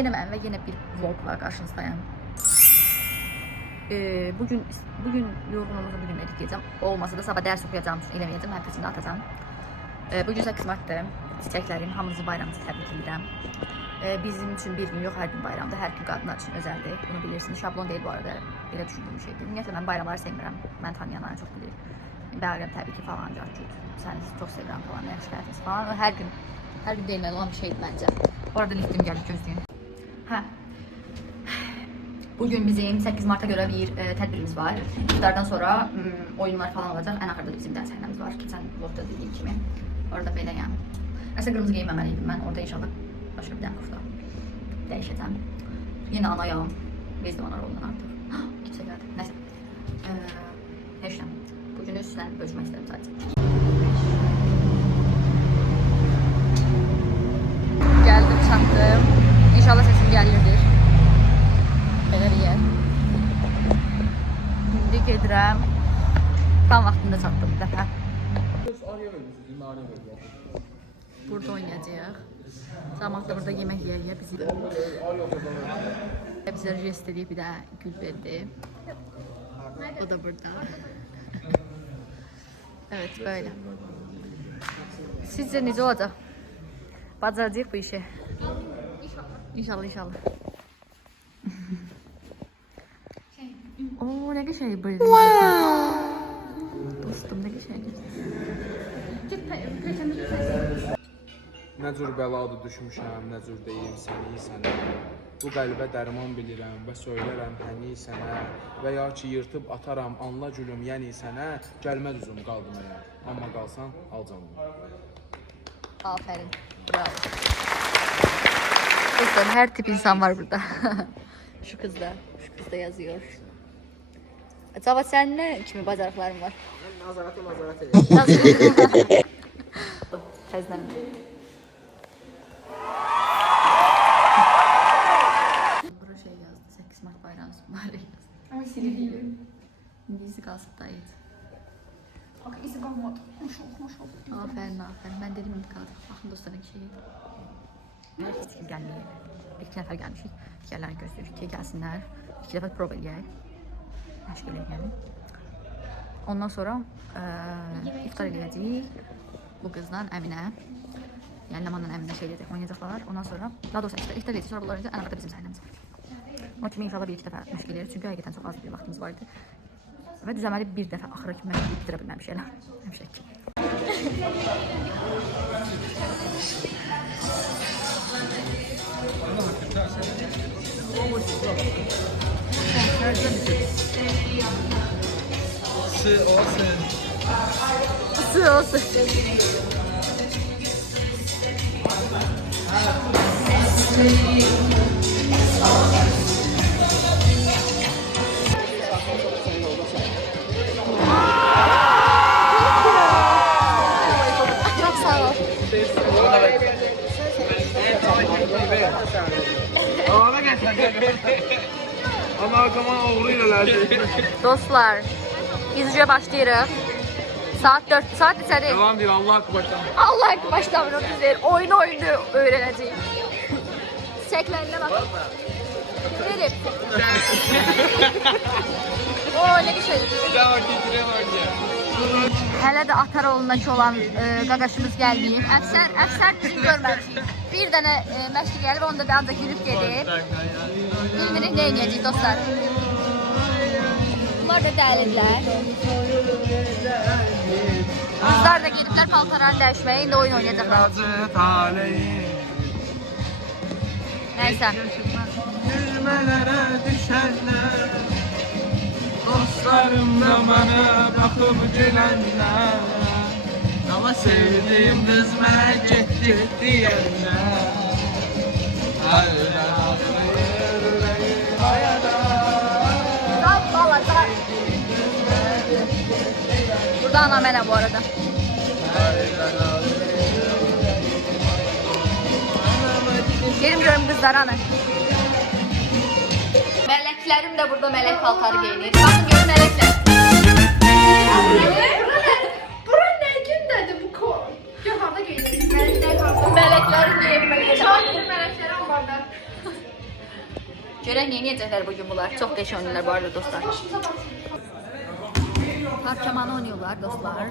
Yine ben ve yine bir vlogla karşınızdayım. Bugün yorgunluğumuzu bugün edeceğim. Olmasa da sabah ders okuyacağım için elemeyeceğim. Herkesini atacağım. Bugün 8 Mart'ta. Çiçeklerim, hamınızı bayramınızı təbrik edirəm. Bizim için bir gün yok, her gün bayramda. Her gün kadınlar için özeldir. Bunu bilirsiniz. Şablon değil bu arada. Belə düşündüğüm bir şeydir. Ümumiyyətlə ben bayramları sevmirəm. Ben tanıyanlar çok bilir. Bayram təbii ki falan cahcut. Səni çok sevirəm falan. Yaxşı həyatınız falan. Her gün deyilməli olan bir şeydir bence. Bu arada liftim gəlib gözləyin. Hə. Bugün bizim 8 Mart'a göre bir tədbirimiz var. İftardan sonra oyunlar falan olacak. En axırda da bizim dərs səhnəmiz var. Keçən vlogda dediyim kimi. Orada belə yəni. Əslində qırmızı geyinməməliydim mən. Orada inşallah başka bir dənə kufla dəyişəcəm. Yine anayam. Biz de ona roldan artıq. Kimsə gəldi. Nəysə. Heç nə. Bugünü sizlə bölüşmək istədim sadəcə. Geldim, çatdım. İnşallah sesim gəlirdir. Belə bir yer. İndi gedirəm. Tam vaxtında çatdım bir dəfə. Burada oynayacağıq. Zamanında burada yemək yeyə bize jest edib bir də gül verdi. O da burada. Evet, böyle. Sizce necə olacaq? Bacaracağıq bu işi. İnşallah. Oo, ne güzel böyle. Dostum, ne güzel. Nə cür bəladır düşmüşəm, nə cür deyim sənə. Bu qəlbə dərman bilirəm və söylərəm həni sənə. Və ya ki yırtıb ataram, anla gülüm, yəni sənə. Gəlməz üzüm qaldım əgər, amma qalsan alacam onu. Aferin, bravo. Dostlar, her tip insan var burada. Şu kız da yazıyor. Acaba sen ne kimi bacarıkların var? Ben nazarat edeyim. Tezden. Bura şey yazdı, 8 Mart bayramı mübarek yazdı. Ama siliviyim. İngilizce kalsın da iyiydi. Bak izi kalmadı. Hoş. Aferin. Ben dedim indi kaldık. Bakın dostlarım şeyi. Hiç kim gelmiyor. İki nefer gelmişik. Diğerlerini gösteriyoruz ki gelsinler. 2 defa prova eləyək. Məşq eləyək. Ondan sonra iftar eləyəcəyik. Bu qızla Əminə. Yəni Ləmanla Əminə şey edəcək, oynayacaqlar. Ondan sonra daha doğrusu iftar eləyəcək. Sonra bunlar önce ən arada bizim səhnəmiz var. O kimi inşallah bir iki dəfə məşq eləyiriz. Çünki həqiqətən çox az bir vaxtımız vardı. Və düzəməli bir dəfə axıra kimi məşq bitirə bilməmişik elə. Həmişə ki. Sı olsun. Çok sağ ol. Dostlar, izleyiciye başlayırıq. Saat 4, saat içeri. Devam değil, Allah hakkı başlamıyor. Allah hakkı başlamıyor bizler. Oyunu öğreneceğiz. Çiçeklerine bak. Verip. Oo, ne güzel. Hələ də Ataroğlu'ndakı olan qaqaşımız gəlməyib. Əfsər bizi görməmişik. Bir dənə məşqi gəlib, onda da ancaq gülüb gedir. Bilmirik nə edəcəyik dostlar. Bunlar da dəlirlər. Qızlar da gediblər paltarlarını dəyişməyə, indi oyun oynayacaqlar. Nəysə. Gülmələrə düşənlər, dostlarım da mənə baxıb gülənlər, amma sevdiyim qız mənə getdi deyənlər. Hayran ağlayır ürəyim hayada. Sağ balacaq. Burada anam mənə bu arada. Gelin görüm kızlar ana. Meleklerim de burada melek paltarı giyinir. Bakın görün melekler. Bura ne gün dedi bu Göharda giydim. Melekler kaldı. Meleklerim giyinmeli. Çok melekler olmadı. Görək nə edəcəklər bugün bunlar. Çox qəşəng oynayırlar bu arada dostlar. Harp kamanı oynuyorlar dostlar.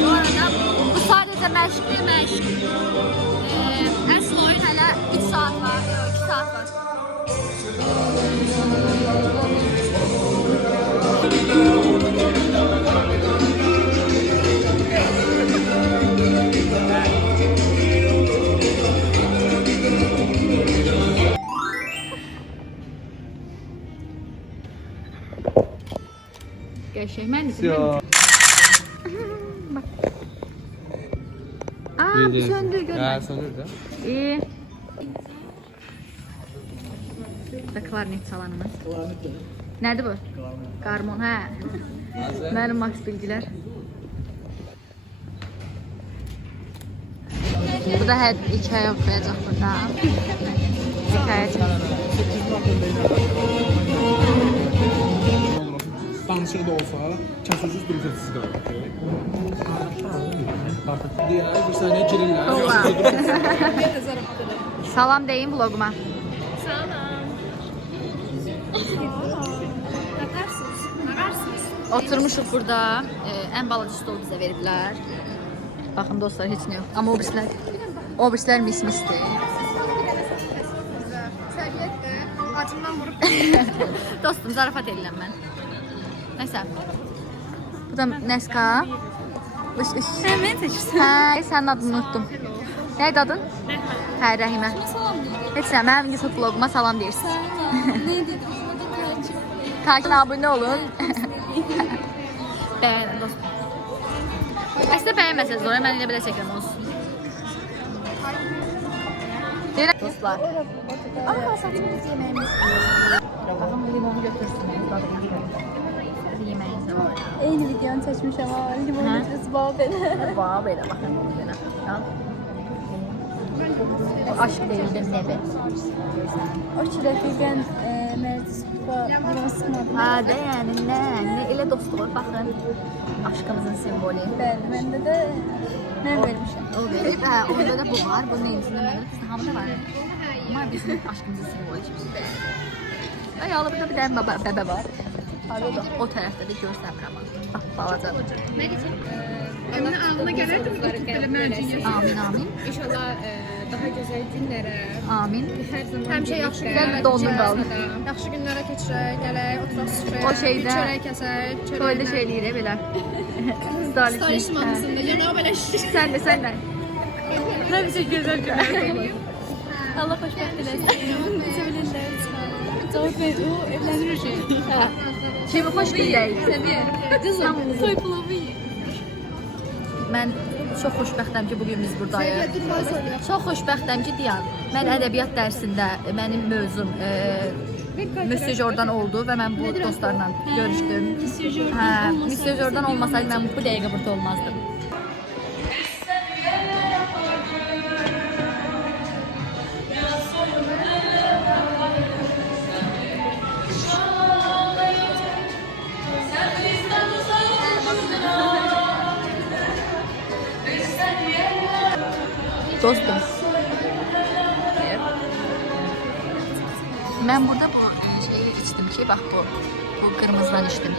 Bu arada bu sadece məşq değil, məşq. Əsl oyun hələ 3 saat var, 2 saat var. Gerçek mühendisiyim. Söndü görmez. söndür də. İyi. Bu da klarnet çalanımız. Nədir bu? Qarmon, hə. Mənim Max bilgilər. Bu da hikayə oxuyacaq burada. Hikayəcək. Danışıq da olsa, kəsəcüz bir səsiz qalır. Diye bir saniye girirler. Salam deyin vloguma. Oturmuşuq burada. Ən balaca stol bizə veriblər. Baxın dostlar, heç nə yox. Amma o birislər mis-misdir. Səviyyətdir. Acımdan vurub. Dostum, zarafat edirəm mən. Nəysə. Bu da Neska. Sən məni çəkirsən? Hə, sənin adını unuttum. Nəydi adın? Hə, Rəhimə. Heç sən, mənim YouTube vloguma salam deyirsin. Nə dedim? Takibə abunə olun. Bəyənin dostum. Əslində bəyənməsəniz oraya, mən elə belə çəkirəm olsun. Deyirəm dostlar. Aa, saçımız yeməyimiz. Baxın limonu götürsün. yemeğiniz de var. Eyni videonu çəkmişəm ama limon Hə? litresi bana belə. Var belə baxın belə. Al. Bu aşk değil de nebe. O ki rəfiqən mərci sıxba limon sıxmadım. Ha de yani ne ile dostluq baxın. Aşkımızın simvolu. Bəli, məndə də mən vermişəm. O verib, hə, onda da bu var. Bunun içində mənim bizdə hamıda var. Ama bizim aşkımızın simvolu kimi. Ay Allah burada bir tane bebe var. Abi o tərəfdə də görsəmirəm amma. Bax balacadır. Emin ağlına gələrdi bu belə məncə. Amin amin. İnşallah daha gözəl günlərə, Amin. hər zaman Həmişə yaxşı Güzel günlərə dondun qaldı. Yaxşı günlərə keçirək, gələk, oturaq süfrəyə. O şeydə- bir çörək kəsək, Toyda şey eləyir belə. Stalish. Stalish mahnısında yeməyə belə şiş. Sən də. həmişə gözəl günlər. Allah xoşbəxt eləsin. Sevilirlər. Cavab ver, o evlənir şey. Kimi xoş gündəyik. Dizim, soy pilavı ye. Mən çox xoşbəxtəm ki, bugün biz buradayıq. Çox xoşbəxtəm ki, deyən. Mən ədəbiyyat dərsində mənim mövzum Monsieur Jordan oldu və mən bu dostlarla görüşdüm. Hə, Monsieur Jordan olmasaydı mən bu dəqiqə burada olmazdım. Dostum. Ben burada bu şeyi içtim ki bak bu kırmızıdan içtim.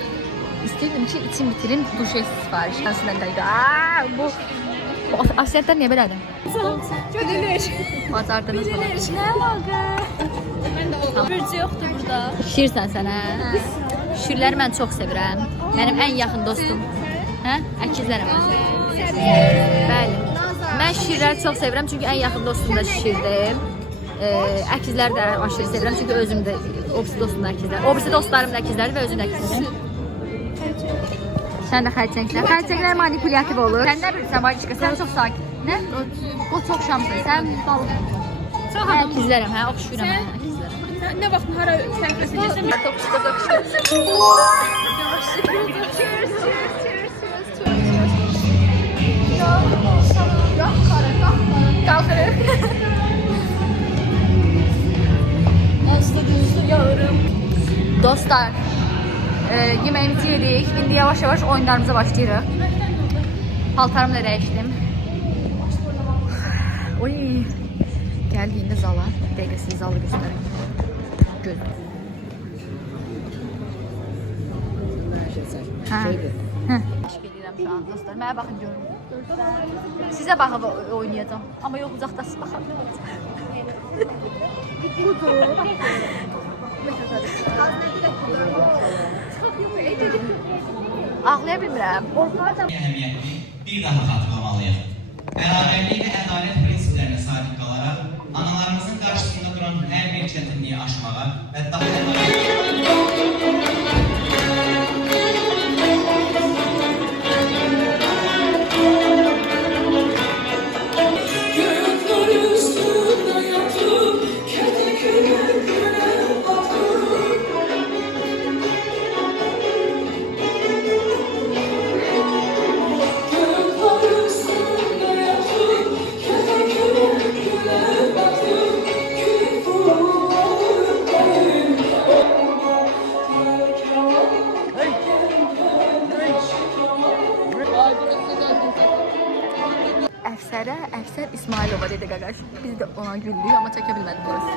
İstedim ki içim bitireyim duşa sipariş. Bu aşiretler niye böyledir? Gödülür. Pazardınız mı? Nə əlaqə? Bürcü yoxdur burada. Şirsən sən hə? Şirləri mən çox sevirəm. Mənim ən yaxın dostum. Hə? Əkizlərəm. Bəli. Mən şirləri çox sevirəm çünki ən yaxın dostum da şirdir. Əkizləri də aşırı sevirəm çünki özüm də obsi dostum da əkizlər. Obsi dostlarım da əkizlərdir və özüm də əkizlərdir. Sən də xərçənglər. Xərçənglər manipulyativ olur. Sən nə bilirsən Vayçika? Sən çox sakin. Nə? O çox şamsın. Sən balıq. Çox Mən əkizlərəm, hə? Oxşuyuram mən əkizlərəm. Nə vaxt hara səhifəsi Dostlar, yemeğimizi yedik. İndi yavaş yavaş oyunlarımıza başlayırıq. Paltarımı da dəyişdim. Oy. Gəldiğinde zala. Dəqiqə siz zalı göstərin. Göz. Hə. Təşəkkür edirəm şu an dostlar. Mənə baxın görün. Sizə baxıb oynayacağam. Amma yox uzaqda siz baxın. Ağlaya bilmirəm. Əhəmiyyətini bir daha xatırlamalıyıq. Bərabərlik və ədalət prinsiplərinə sadiq qalaraq, analarımızın qarşısında duran hər bir çətinliyi aşmağa və daha Əfsər İsmailova dedi qaqaş. Biz də ona güldük, amma çəkə bilmədik burası.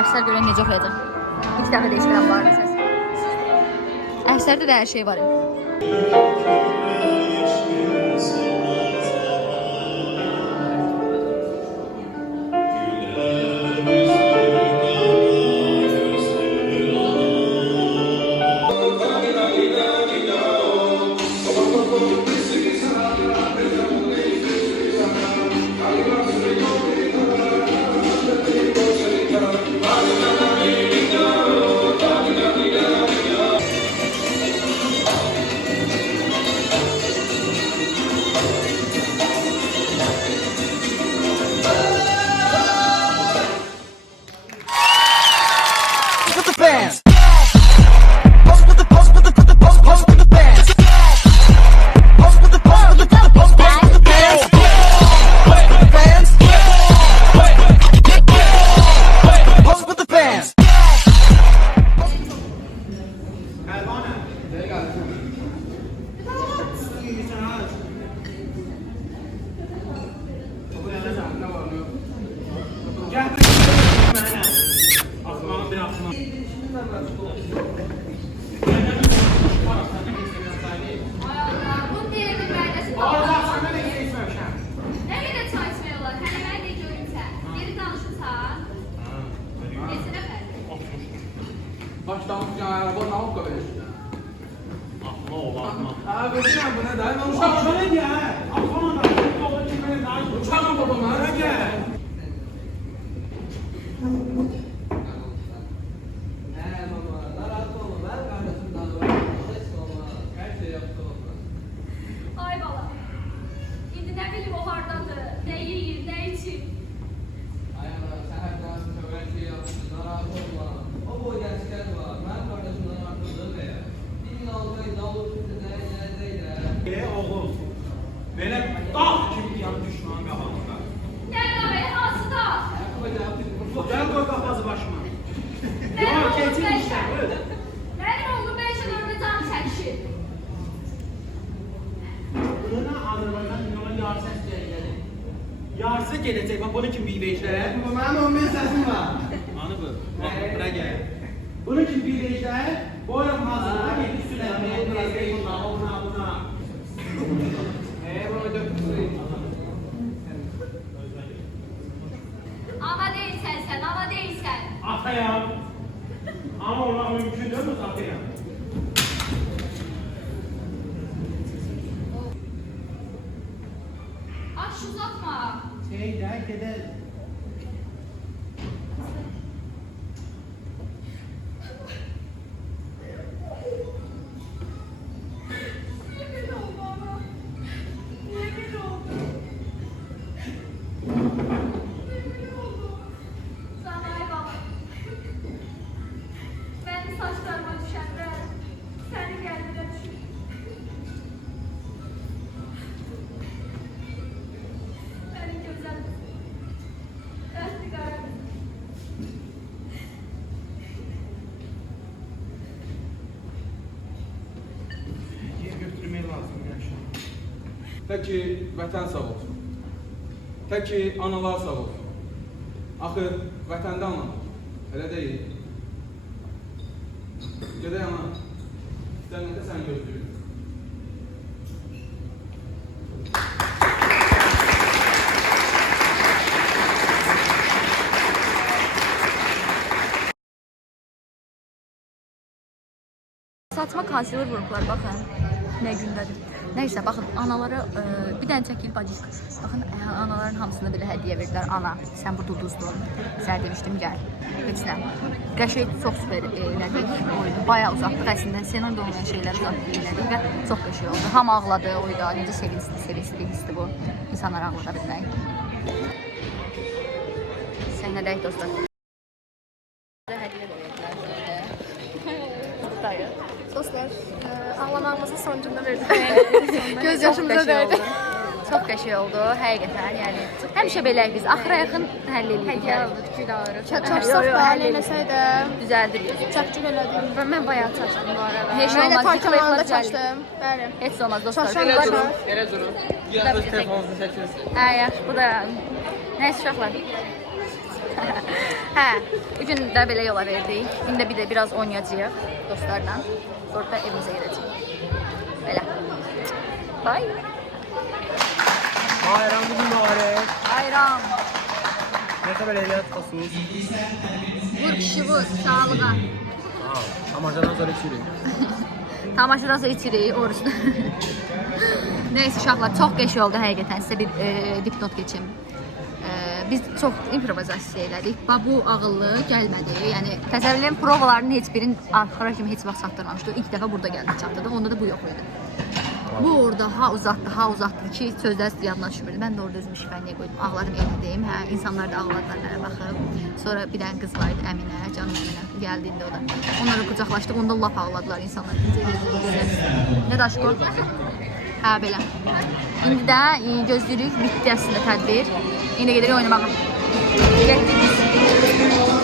Əfsər görən necə oxuyacaq? İlk dəfə deyişmirəm var mı səs? Əfsərdə də hər şey var. Bilirəm bu nə də. Mən uşaq nə deyə? Atamın da yolda kimə nə? Uçağım babama nə gəl? Ay bala. İndi nə bilim o hardadır, nə yeyir, nə içir. Oğlum, belə dağ kimi yan düşmanın qabağında. Nə davet, hansı da? Gəl qoy qapazı başıma. Mənim oğlum keçin beşə. işlər. Mənim oğlum beşə orada can çəkişir. Buna Azərbaycan dünyanın yarısı əsgəri gəlir. Yarısı gedəcək, bax bunu kim bilməyəcək? Mənim 11 səsim var. Anı bu, bax bura gəl. Bunu kim bilməyəcək? Boyum hazırla, get üstünə, buna. Ana deyilsən sən, ana deyilsən. Atayam. Ama olmaq mümkündür mü atayam? Aş uzatma. Şeydə, gedək. Niye böyle oldu ama? Niye böyle oldu? Niye böyle oldu? Sana ay baba. Ben saçlarıma düşende seni kendine düşün. Benim güzel. Estigarım. Yer götürmək lazım yaşa. Tək ki, vətən sağ olsun. Tək ki, analar sağ olsun. Axı, vətəndə ana. Elə deyil. Gedək ana. Cənnətə sən gözləyir. Saçma konserver vurublar, baxın. Nə gündədir. Nəysə, baxın, analara bir dənə çəkil bacıq. Baxın, anaların hamısına belə hədiyyə verdilər. Ana, sən burada uduzdun. Sənə demişdim, gəl. Heç nə. Qəşəng çox süper elədik oyunu. Bayağı uzatdıq əslində. Senaryoda olmayan şeyləri uzatdıq elədik və çox qəşəng oldu. Hamı ağladı oyda. Necə sevincli hissdir bu. İnsanları ağlada bilmək. Sən nə deyək dostlar? Hədiyyə də verdilər. Dayı. Dostlar, ağlamağımızın sonucunda verdik. Göz yaşımıza dəydi. Çox qəşəng oldu, həqiqətən. Yəni həmişə beləyik biz. Axıra yaxın həll eləyirik. Hediye aldık, gül alırız. Çok saf da eləsəydə Düzəldirik. çəkcük elədim. Ben bayağı çaştım bu arada. Heç Mən də olmaz. tarkamanında çaşdım. Bəli. Heç olmaz dostlar. Çaşan Var. var. Elə durun. Ya, öz telefonunuzu çəkirsiniz. Hə, yaxşı, bu da nəysə uşaqlar. Hə, bu gün də belə yola verdik. İndi bir də biraz oynayacağıq dostlarla. Sonra da evimizə gedəcəyik. Belə. Bye. Bayramınız mübarək. Bayram. Nə qədər ehliyat tutasınız? Vur kişi vur, sağlığa. Amacadan sonra içirik. Tamaşadan sonra içirik, oruçda. Neyse uşaqlar, çox qəşəng oldu həqiqətən. Sizə bir dipnot keçim. Biz çox improvizasiya elədik. Bu ağıllı gəlmədi. Yəni təsəvvürlərin provalarının heç birini axıra kimi heç vaxt çatdırmamışdı. İlk dəfə burada gəldi çatdırdı. Onda da bu yox idi. Bu orada ha uzatdı ki, sözlər yadına düşmürdü. Mən də orada özümü şifənliyə qoydum. Ağladım elədiyim. Hə, insanlar da ağladılar mənə baxıb. Sonra bir dənə qız var idi, Əminə, canım Əminə. Gəldi indi o da. Onlara qucaqlaşdıq. Onda lap ağladılar insanlar. Nə daşqo? Hə, belə. İndi də gözləyirik, bitdi əslində tədbir. İndi gedirik oynamağa. Getdik biz.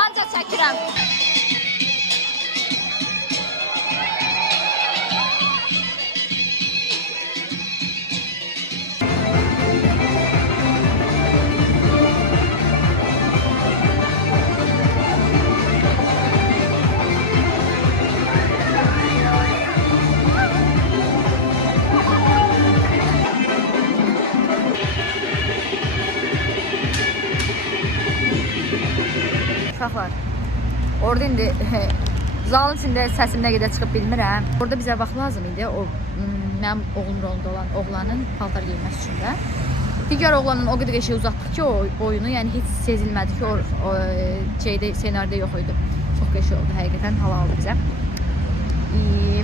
Ancaq çəkirəm. Uşaqlar, orada indi zalın içində səsim nə qədər çıxıb bilmirəm. Orada bizə vaxt lazım idi. O mənim oğlum rolunda olan oğlanın paltar geyinməsi üçün də. Digər oğlanın o qədər şey uzatdıq ki, o boyunu, yəni heç sezilmədi ki, o şeydə ssenaridə yox idi. Çox qəşəng oldu həqiqətən, hal aldı bizə.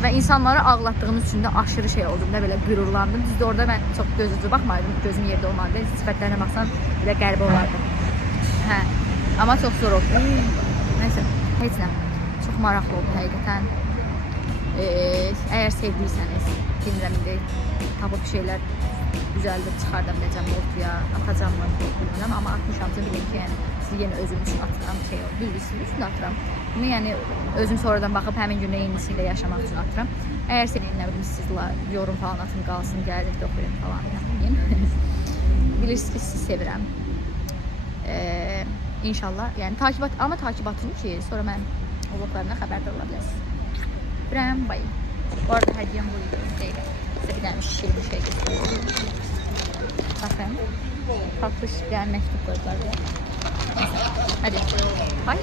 Və insanları ağlatdığımız üçün də aşırı şey oldum da, belə qürurlandım. Düzdür, orada mən çox gözücü baxmaydım, gözüm yerdə olmadı. Sifətlərinə baxsan belə qəribə olardı. Hə, amma çox zor oldu. Nəysə, heç nə. Çox maraqlı oldu həqiqətən. Əgər sevdiysəniz, bilmirəm indi tapıb şeylər düzəldib çıxarda biləcəm ortaya, atacam mı, bilmirəm. Amma atmışamca bilin ki, yəni sizi yenə özüm üçün atıram, şey oldu. Bilgisinin üçün də atıram. Bunu yəni özüm sonradan baxıb həmin gündə yenisi ilə yaşamaq üçün atıram. Əgər senin nə bilim sizlə yorum falan atın qalsın, gələcəkdə oxuyun falan yapmayın. Bilirsiniz ki, sizi sevirəm. İnşallah, yəni takip atın ki, sonra mən vloglarımdan xəbərdar ola biləsiniz. Bilirəm, bay. Bu arada hədiyyəm bu idi. Sizə bir dənə şişir bir şey götürüyorum. Baxın. Tatlış bir dənə məktub qoydular. Hadi. Bay.